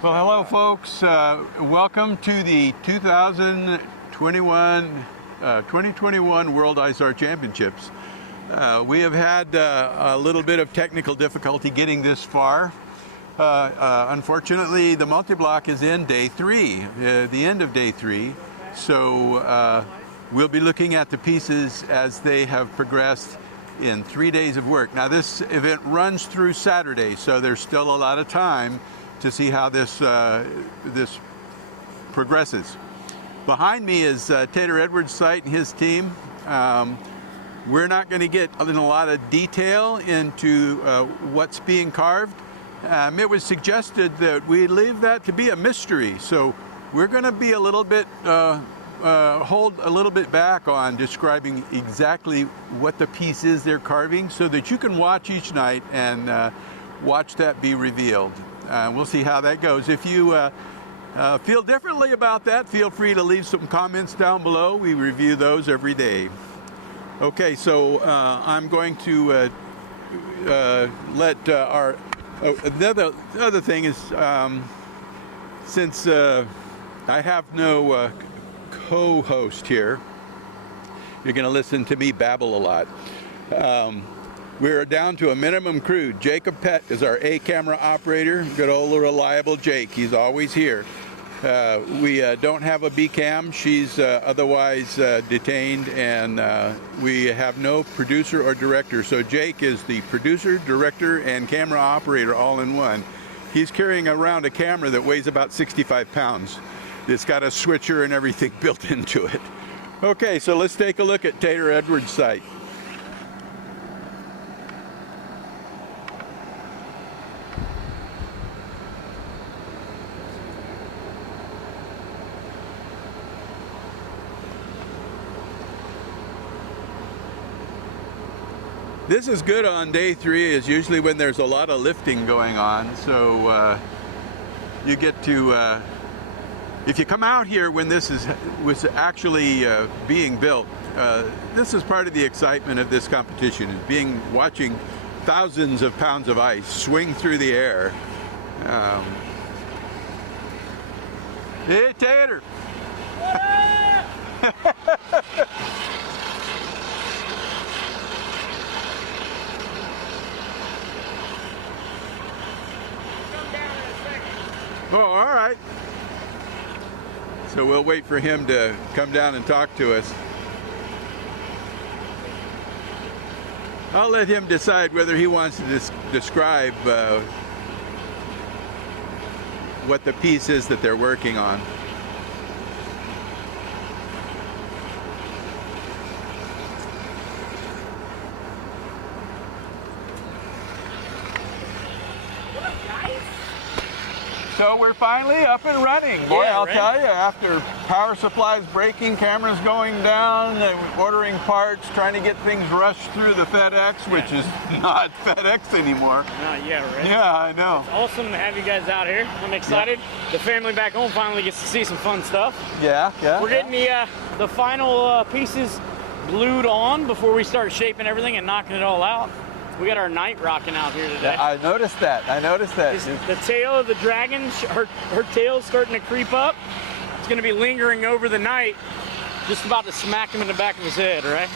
Well, hello, folks. Welcome to the 2021 World Ice Art Championships. We have had a little bit of technical difficulty getting this far. Unfortunately, the multi-block is in day 3, the end of day 3. So we'll be looking at the pieces as they have progressed in 3 days of work. Now, this event runs through Saturday, so there's still a lot of time to see how this progresses. Behind me is Tate Edwards' site and his team. We're not going to get in a lot of detail into what's being carved. It was suggested that we leave that to be a mystery, so we're going to be a little bit hold a little bit back on describing exactly what the piece is they're carving, so that you can watch each night and watch that be revealed. We'll see how that goes. If you feel differently about that, feel free to leave some comments down below. We review those every day. Okay, so I'm going to let our the other thing is, since I have no co-host here, you're going to listen to me babble a lot. We're down to a minimum crew. Jacob Pett is our A camera operator. Good old reliable Jake. He's always here. We don't have a B cam. She's otherwise detained, and we have no producer or director. So Jake is the producer, director, and camera operator all in one. He's carrying around a camera that weighs about 65 pounds. It's got a switcher and everything built into it. Okay, so let's take a look at Tate Edwards' site. This is good on day 3, is usually when there's a lot of lifting going on. So you get to, if you come out here when this was actually being built, this is part of the excitement of this competition, is watching thousands of pounds of ice swing through the air. Hey, Tater! Oh, all right. So we'll wait for him to come down and talk to us. I'll let him decide whether he wants to describe what the piece is that they're working on. So we're finally up and running. Boy, yeah, I'll tell you, after power supplies breaking, cameras going down, ordering parts, trying to get things rushed through the FedEx, which is not FedEx anymore. Yeah, right? Yeah, I know. It's awesome to have you guys out here. I'm excited. Yeah. The family back home finally gets to see some fun stuff. Yeah, yeah. We're getting the final pieces glued on before we start shaping everything and knocking it all out. We got our night rocking out here today. I noticed that. The tail of the dragon, her tail's starting to creep up. It's going to be lingering over the night, just about to smack him in the back of his head, right?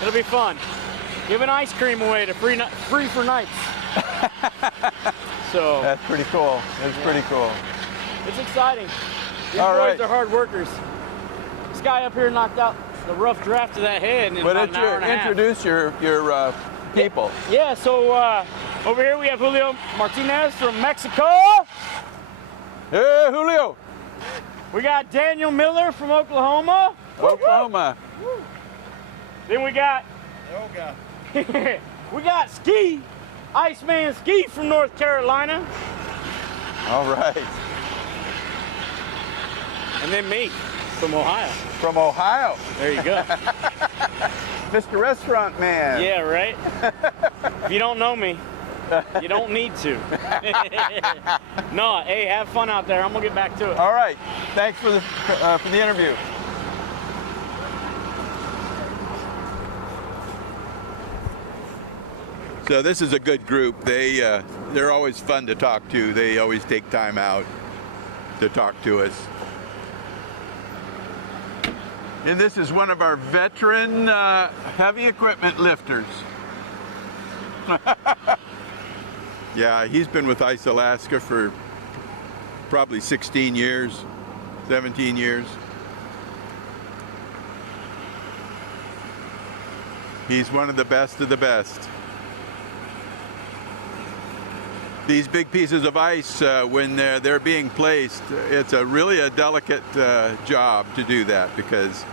It'll be fun. Giving ice cream away to free for nights. So that's pretty cool. That's pretty cool. It's exciting. These boys are hard workers. This guy up here knocked out the rough draft of that head in about an hour and a half. Introduce your people. Yeah, so over here we have Julio Martinez from Mexico. Hey, Julio. We got Daniel Miller from Oklahoma. Oklahoma. Woo. Then we got we got Iceman Ski from North Carolina. All right. And then me from Ohio. From Ohio. There you go. Mr. Restaurant Man. Yeah, right? If you don't know me, you don't need to. No, hey, have fun out there. I'm going to get back to it. All right. Thanks for the interview. So this is a good group. They they're always fun to talk to. They always take time out to talk to us. And this is one of our veteran heavy equipment lifters. Yeah, he's been with Ice Alaska for probably 16 years, 17 years. He's one of the best of the best. These big pieces of ice, when they're being placed, it's really a delicate job to do that, because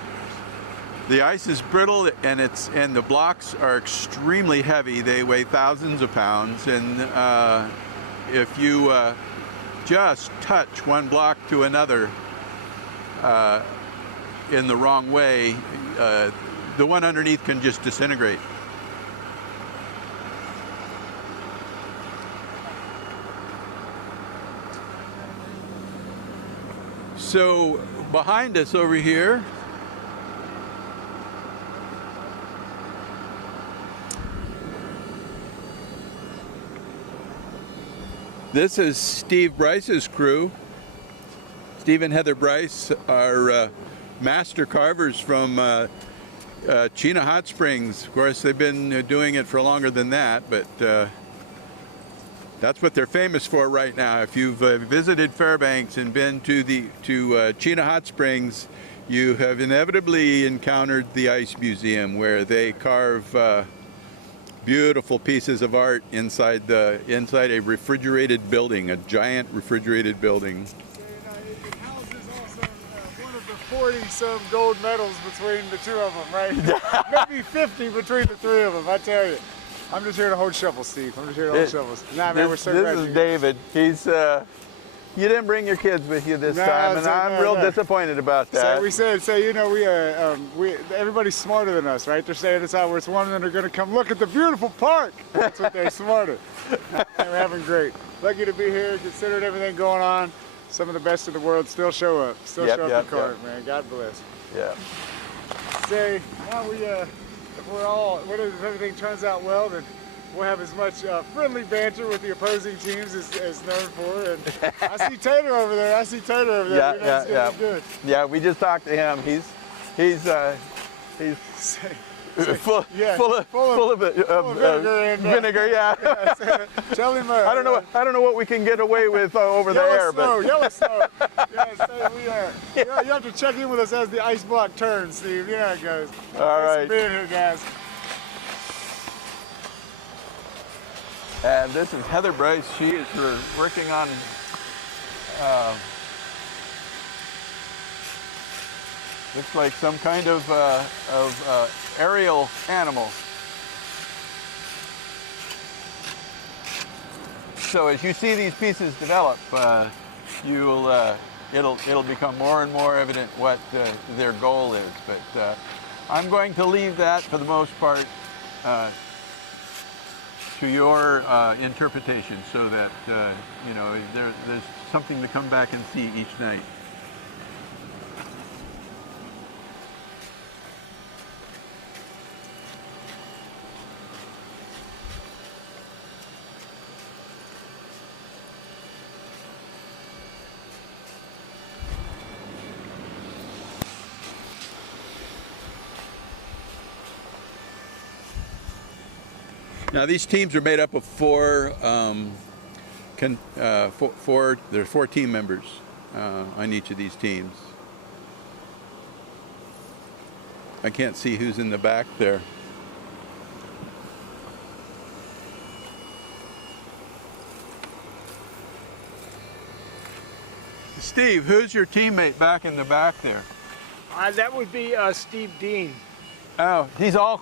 the ice is brittle and the blocks are extremely heavy. They weigh thousands of pounds, and if you just touch one block to another in the wrong way, the one underneath can just disintegrate. So behind us over here, this is Steve Bryce's crew. Steve and Heather Bryce are master carvers from Chena Hot Springs. Of course, they've been doing it for longer than that, but that's what they're famous for right now. If you've visited Fairbanks and been to Chena Hot Springs, you have inevitably encountered the Ice Museum, where they carve beautiful pieces of art inside a refrigerated building, a giant refrigerated building. It houses also one of the 40-some gold medals between the two of them, right? Maybe 50 between the three of them, I tell you. I'm just here to hold shovels, Steve. I'm just here to hold shovels. Nah, man, we're so glad. This is David. He's you didn't bring your kids with you this time, and I'm real disappointed about that. So we said, you know, we everybody's smarter than us, right? They're saying it's out where it's one, and they're going to come look at the beautiful park. That's what they're smarter. And we're having great. Lucky to be here, considering everything going on. Some of the best in the world still show up. Still show up to carve, man. God bless. Yeah. Say, now if everything turns out well, then we'll have as much friendly banter with the opposing teams as known for. And I see Tater over there. Yeah. Good. Yeah, we just talked to him. He's full of vinegar. Yeah. Tell him. I don't know what we can get away with over there. Yellow snow. You have to check in with us as the ice block turns, Steve. You know how it goes. All right. Thanks for being here, guys. And this is Heather Bryce. She is working on looks like some kind of aerial animal. So as you see these pieces develop, it'll become more and more evident what their goal is. But I'm going to leave that for the most part to your interpretation, so that you know, there's something to come back and see each night. Now these teams are made up of four team members on each of these teams. I can't see who's in the back there. Steve, who's your teammate back in the back there? That would be Steve Dean. Oh, he's all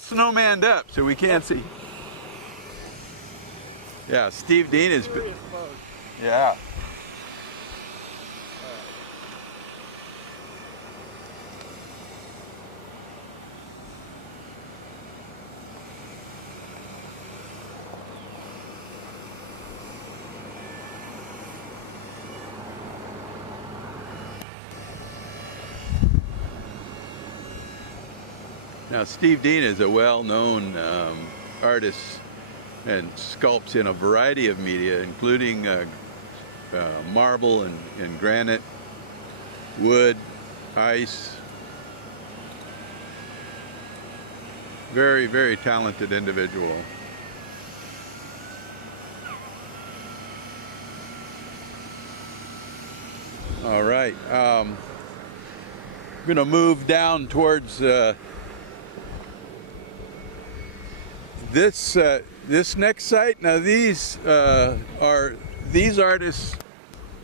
snowmanned up, so we can't see. Yeah, Steve Dean is. Yeah. Now, Steve Dean is a well-known artist and sculpts in a variety of media, including marble and granite, wood, ice. Very, very talented individual. All right, I'm going to move down towards this next site. Now these are artists,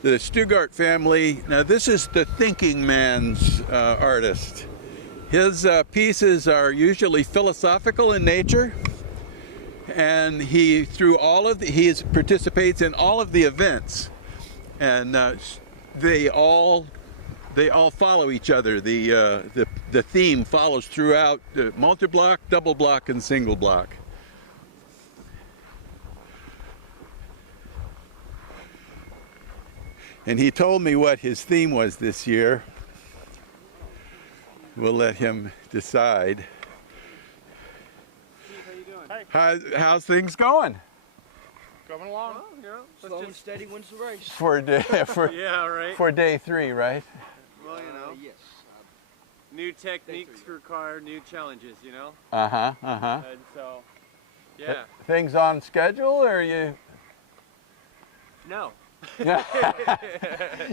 the Stuart Family. Now this is the thinking man's artist. His pieces are usually philosophical in nature, and he participates in all of the events, and they all follow each other. The theme follows throughout multi-block, double block, and single block. And he told me what his theme was this year. We'll let him decide. Steve, how you doing? How's things going? Coming along. Well, you know, slow and steady wins the race. For Yeah, right. for day 3, right? Well, you know. Yes. New techniques require new challenges, you know? Uh-huh. And so, yeah. Things on schedule, or you? No.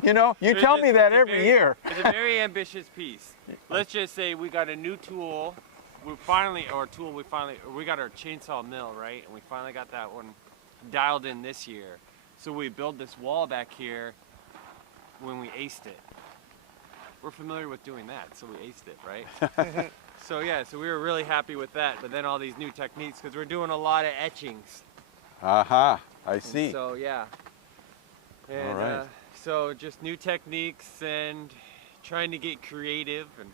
You know, you tell me that every year. It's a very ambitious piece. Let's just say we got a new tool. We got our chainsaw mill, right? And we finally got that one dialed in this year. So we built this wall back here when we aced it. We're familiar with doing that, so we aced it, right? So yeah, so we were really happy with that. But then all these new techniques, because we're doing a lot of etchings. I see. And so yeah. And all right. so just new techniques and trying to get creative and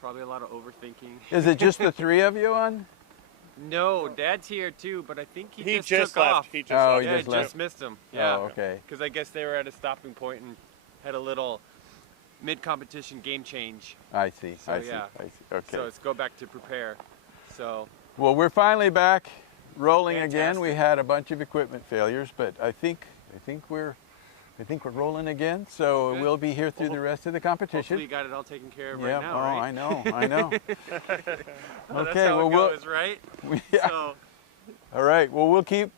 probably a lot of overthinking. Is it just the 3 of you on? No, Dad's here too, but I think he just just took left. off. He just Oh, left. he Yeah, just left. just missed him. Yeah. Oh, okay. Because I guess they were at a stopping point and had a little mid-competition game change. I see. So, I see. yeah. I see. Okay. So it's go back to prepare. So Well, we're finally back rolling again. Fantastic. We had a bunch of equipment failures, but I think we're rolling again. So Good. we'll be here through the rest of the competition. hopefully you got it all taken care of Yeah. right now, Oh, right? I know. I know. Well, Okay, that's how well, it goes, right? Yeah. So All right. Well, we'll keep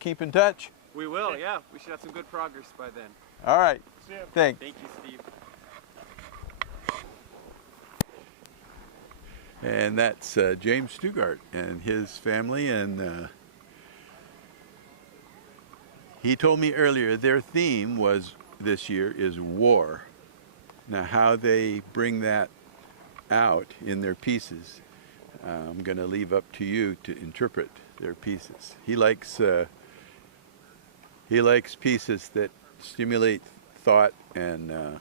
keep in touch. we will, yeah. We should have some good progress by then. All right. See ya. Thanks. Thank you, Steve. And that's James Stuart and his family, and he told me earlier their theme was this year is war. Now how they bring that out in their pieces, I'm going to leave up to you to interpret their pieces. He likes pieces that stimulate thought and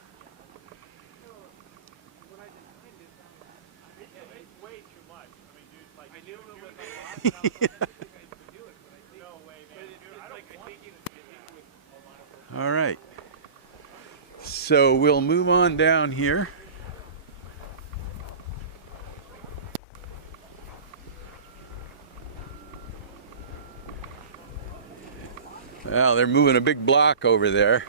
All right. So we'll move on down here. Well, they're moving a big block over there.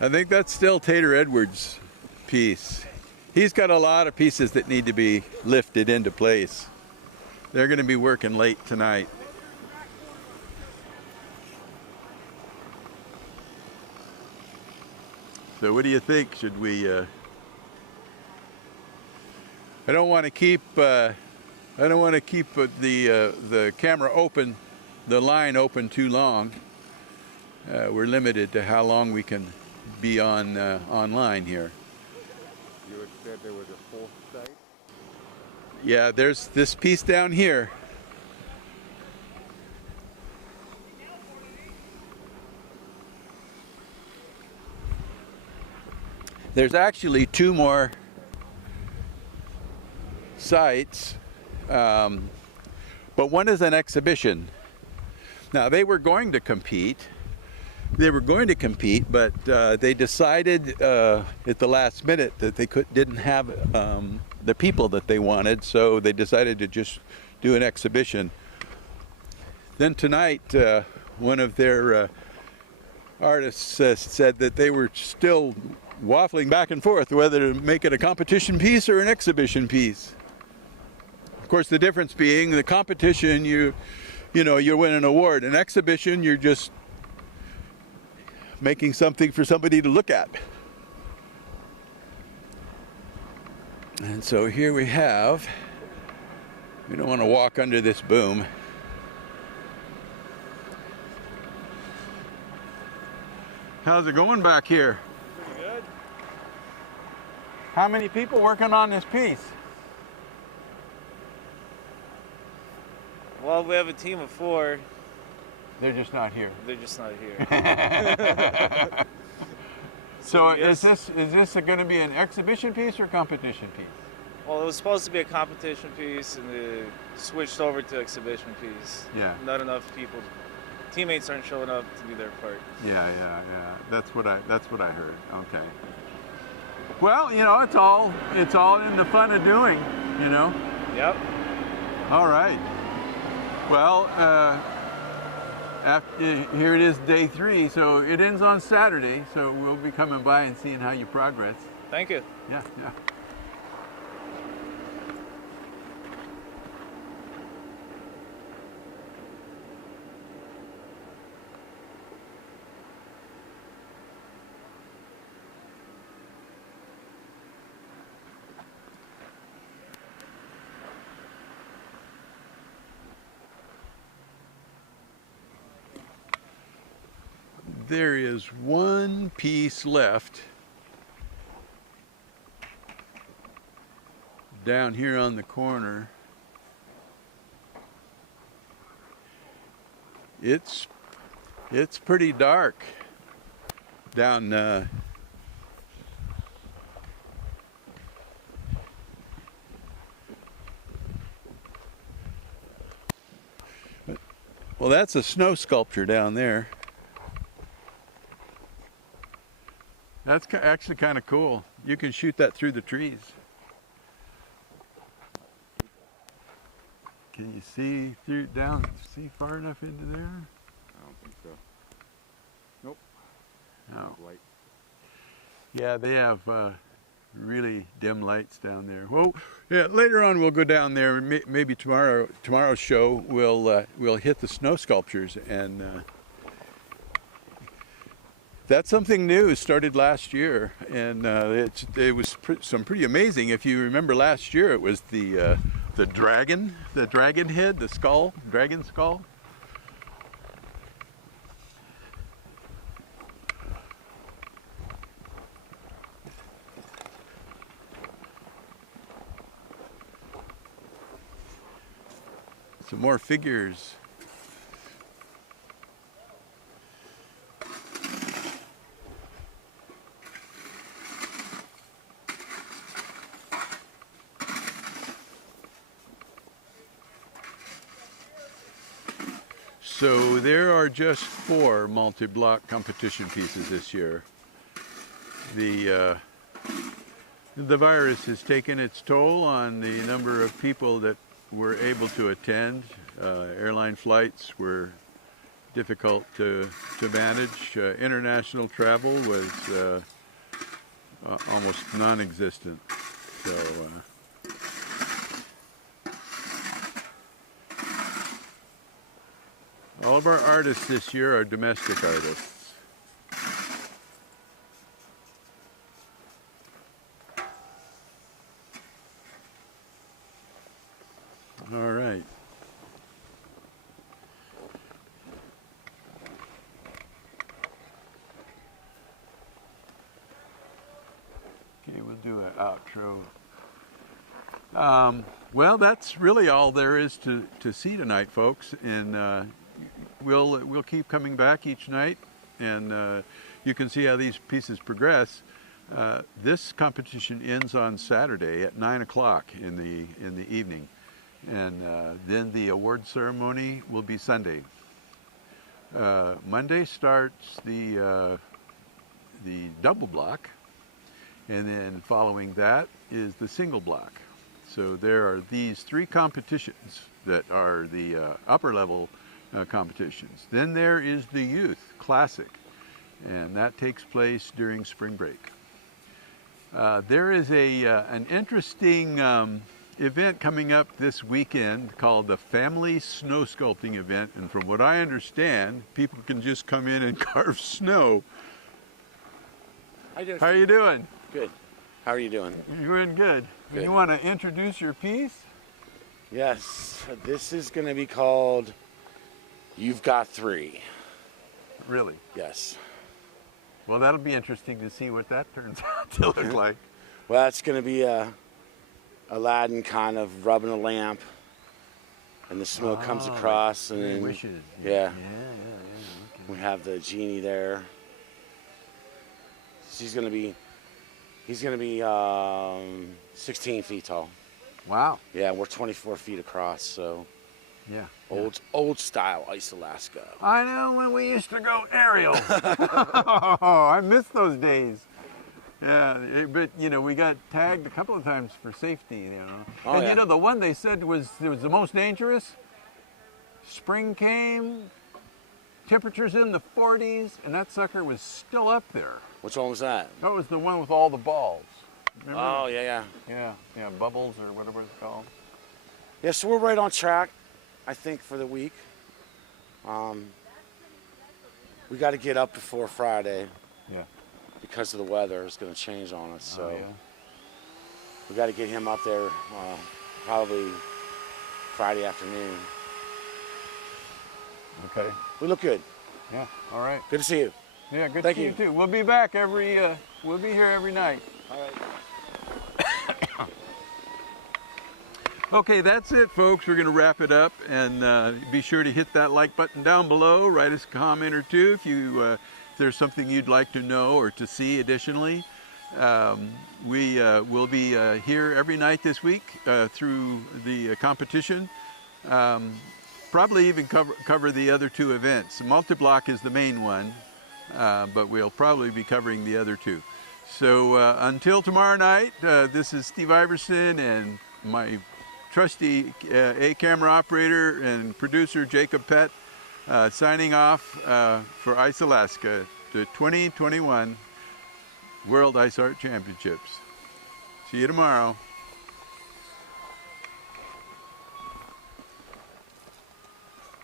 I think that's still Tate Edwards' piece. He's got a lot of pieces that need to be lifted into place. They're going to be working late tonight. So what do you think? Should we? I don't want to keep. I don't want to keep the camera open, the line open too long. We're limited to how long we can be on online here. You had said there was a full site? Yeah, there's this piece down here. There's actually 2 more sites, but one is an exhibition. Now they were going to compete. But they decided at the last minute that they didn't have the people that they wanted, so they decided to just do an exhibition. Then tonight, one of their artists said that they were still waffling back and forth whether to make it a competition piece or an exhibition piece. Of course, the difference being the competition, you win an award. An exhibition, you're just making something for somebody to look at. And so here we have, we don't want to walk under this boom. How's it going back here? Pretty good. How many people working on this piece? Well, we have a team of 4. They're just not here. They're just not here. So yes. is this going to be an exhibition piece or competition piece? Well, it was supposed to be a competition piece, and it switched over to exhibition piece. Yeah. Not enough people, teammates aren't showing up to do their part. Yeah. That's what I heard. Okay. Well, it's all in the fun of doing, Yep. All right. Well, here it is, day 3. So it ends on Saturday. So we'll be coming by and seeing how you progress. Thank you. Yeah. There is one piece left down here on the corner. It's pretty dark down well, that's a snow sculpture down there. That's actually kind of cool. You can shoot that through the trees. Can you see see far enough into there? I don't think so. Nope. No. Light. Yeah, they have really dim lights down there. Well, yeah, later on we'll go down there. Maybe tomorrow's show we'll hit the snow sculptures, and that's something new. It started last year, and it was some pretty amazing. If you remember last year, it was the dragon head, the skull, dragon skull. Some more figures. So there are just 4 multi-block competition pieces this year. The virus has taken its toll on the number of people that were able to attend. Airline flights were difficult to manage. International travel was almost non-existent. So. All of our artists this year are domestic artists. All right. Okay, we'll do an outro. Well, that's really all there is to see tonight, folks, and we'll keep coming back each night, and you can see how these pieces progress. This competition ends on Saturday at 9 o'clock in the evening, and then the award ceremony will be Sunday. Monday starts the double block, and then following that is the single block. So there are these 3 competitions that are the upper level competitions. Then there is the Youth Classic, and that takes place during spring break. There is an interesting event coming up this weekend called the Family Snow Sculpting event, and from what I understand, people can just come in and carve snow. How are you doing? Good. How are you doing? You're doing good. Good. You want to introduce your piece? Yes. This is going to be called You've Got 3. Really? Yes. Well, that'll be interesting to see what that turns out to look like. Well, it's going to be Aladdin kind of rubbing a lamp, and the smoke comes across, and then Wishes. yeah, Okay. we have the genie there. He's going to be 16 feet tall. Wow. Yeah, we're 24 feet across, so Yeah. old style Ice Alaska. I know when we used to go aerial. I miss those days. Yeah, but you know, we got tagged a couple of times for safety, you know. Oh, And yeah. you know, the one they said was the most dangerous. Spring came, temperatures in the 40s, and that sucker was still up there. Which one was that? That was the one with all the balls. Remember? Oh, yeah. Yeah, bubbles or whatever it's called. Yeah, so we're right on track, I think, for the week. We got to get up before Friday Yeah. because of the weather. It's going to change on us, so Oh, yeah. we got to get him up there probably Friday afternoon. Okay. We look good. Yeah. All right. Good to see you. Yeah, good Thank to see you. you too. We'll be back we'll be here every night. All right. Okay, that's it, folks. We're going to wrap it up, and be sure to hit that like button down below. Write us a comment or two if there's something you'd like to know or to see additionally. We will be here every night this week through the competition. Probably even cover the other 2 events. Multi-block is the main one, but we'll probably be covering the other 2. So until tomorrow night, this is Steve Iverson and my trusty camera operator and producer Jacob Pett signing off for Ice Alaska, the 2021 World Ice Art Championships. See you tomorrow.